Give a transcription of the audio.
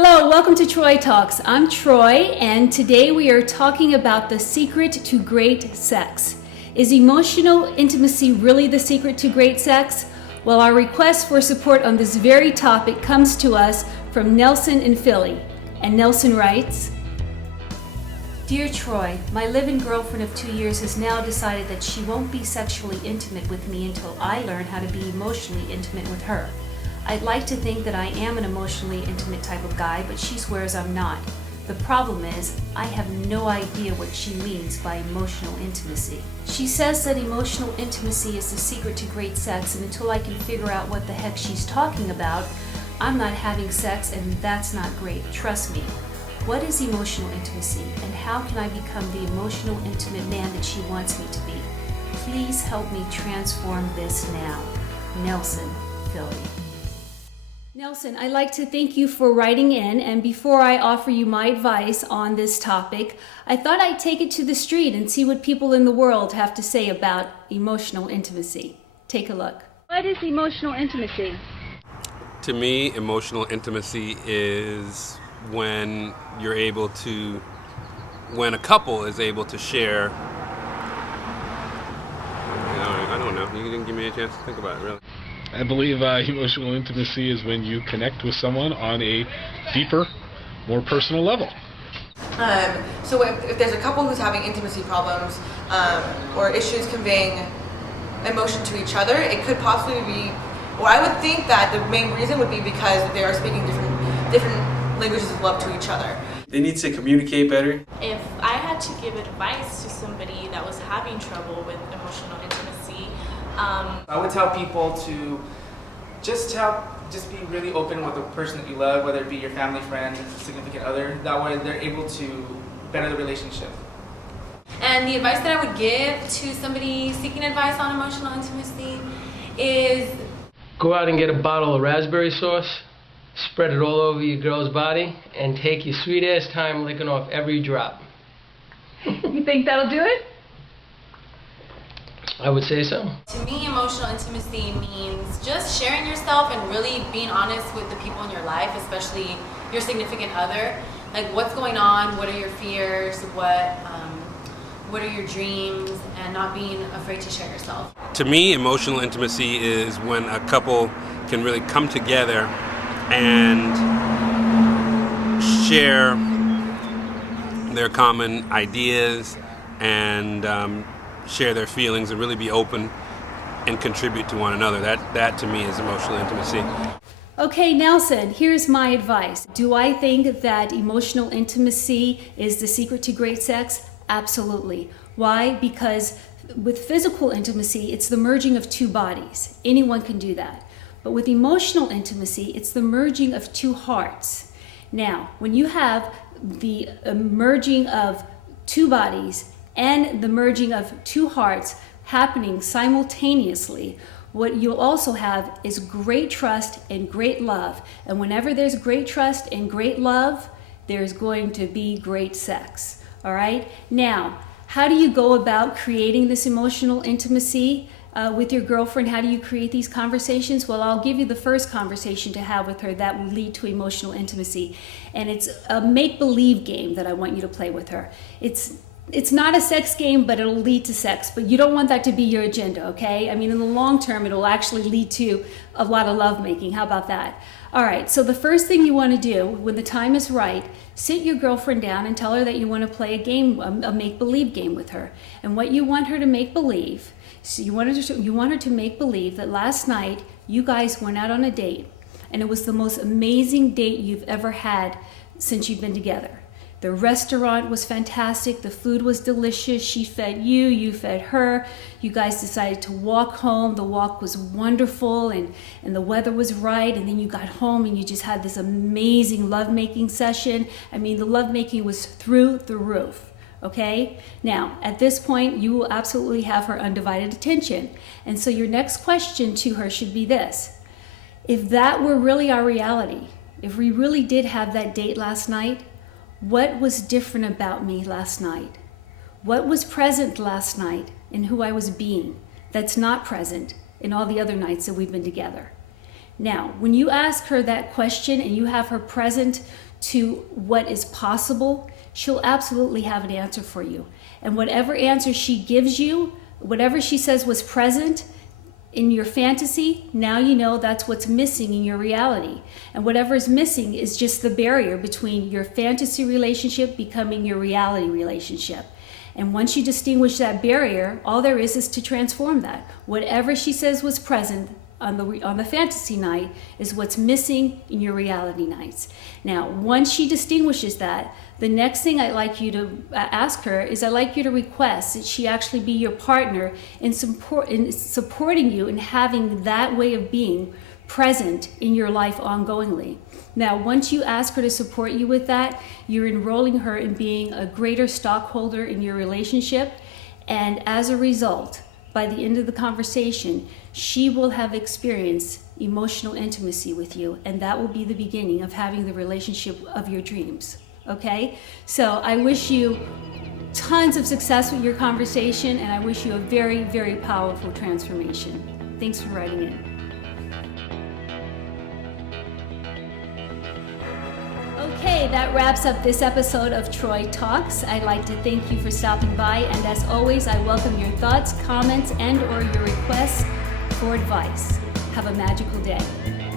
Hello, welcome to Troy Talks. I'm Troy, and today we are talking about the secret to great sex. Is emotional intimacy really the secret to great sex? Well, our request for support on this very topic comes to us from Nelson in Philly. And Nelson writes, Dear Troy, my live-in girlfriend of 2 years has now decided that she won't be sexually intimate with me until I learn how to be emotionally intimate with her. I'd like to think that I am an emotionally intimate type of guy, but she swears I'm not. The problem is, I have no idea what she means by emotional intimacy. She says that emotional intimacy is the secret to great sex, and until I can figure out what the heck she's talking about, I'm not having sex, and that's not great. Trust me. What is emotional intimacy, and how can I become the emotional intimate man that she wants me to be? Please help me transform this now. Nelson, Philly. Nelson, I'd like to thank you for writing in, and before I offer you my advice on this topic, I thought I'd take it to the street and see what people in the world have to say about emotional intimacy. Take a look. What is emotional intimacy? To me, emotional intimacy is when a couple is able to share, I don't know, you didn't give me a chance to think about it, really. I believe emotional intimacy is when you connect with someone on a deeper, more personal level. So if there's a couple who's having intimacy problems or issues conveying emotion to each other, it could possibly be, well, I would think that the main reason would be because they are speaking different languages of love to each other. They need to communicate better. If I had to give advice to somebody that was having trouble with emotional intimacy, I would tell people to just be really open with the person that you love, whether it be your family, friend, significant other. That way they're able to better the relationship. And the advice that I would give to somebody seeking advice on emotional intimacy is go out and get a bottle of raspberry sauce, spread it all over your girl's body, and take your sweet ass time licking off every drop. You think that'll do it? I would say so. To me, emotional intimacy means just sharing yourself and really being honest with the people in your life, especially your significant other. Like, what's going on, what are your fears, what are your dreams, and not being afraid to share yourself. To me, emotional intimacy is when a couple can really come together and share their common ideas and share their feelings and really be open and contribute to one another. That to me is emotional intimacy. Okay, Nelson, here's my advice. Do I think that emotional intimacy is the secret to great sex? Absolutely. Why? Because with physical intimacy, it's the merging of two bodies. Anyone can do that. But with emotional intimacy, it's the merging of two hearts. Now, when you have the merging of two bodies and the merging of two hearts happening simultaneously, what you'll also have is great trust and great love. And whenever there's great trust and great love, there's going to be great sex. All right? Now, how do you go about creating this emotional intimacy with your girlfriend? How do you create these conversations? Well, I'll give you the first conversation to have with her that will lead to emotional intimacy. And it's a make-believe game that I want you to play with her. It's not a sex game, but it'll lead to sex. But you don't want that to be your agenda, okay? I mean, in the long term, it'll actually lead to a lot of lovemaking. How about that? All right, so the first thing you want to do when the time is right, sit your girlfriend down and tell her that you want to play a game, a make-believe game with her. And what you want her to make believe, so you want her to make believe that last night you guys went out on a date, and it was the most amazing date you've ever had since you've been together. The restaurant was fantastic. The food was delicious. She fed you, you fed her. You guys decided to walk home. The walk was wonderful and the weather was right. And then you got home and you just had this amazing lovemaking session. I mean, the lovemaking was through the roof, okay? Now, at this point, you will absolutely have her undivided attention. And so your next question to her should be this. If that were really our reality, if we really did have that date last night, what was different about me last night? What was present last night in who I was being that's not present in all the other nights that we've been together? Now, when you ask her that question and you have her present to what is possible, she'll absolutely have an answer for you. And whatever answer she gives you, whatever she says was present in your fantasy, now you know that's what's missing in your reality. And whatever is missing is just the barrier between your fantasy relationship becoming your reality relationship. And once you distinguish that barrier, all there is to transform that. Whatever she says was present on the fantasy night is what's missing in your reality nights. Now, once she distinguishes that, the next thing I'd like you to ask her is I'd like you to request that she actually be your partner in supporting you in having that way of being present in your life ongoingly. Now, once you ask her to support you with that, you're enrolling her in being a greater stockholder in your relationship. And as a result, by the end of the conversation, she will have experienced emotional intimacy with you. And that will be the beginning of having the relationship of your dreams. Okay? So I wish you tons of success with your conversation, and I wish you a very, very powerful transformation. Thanks for writing in. Okay, that wraps up this episode of Troy Talks. I'd like to thank you for stopping by, and as always, I welcome your thoughts, comments, and/or your requests for advice. Have a magical day.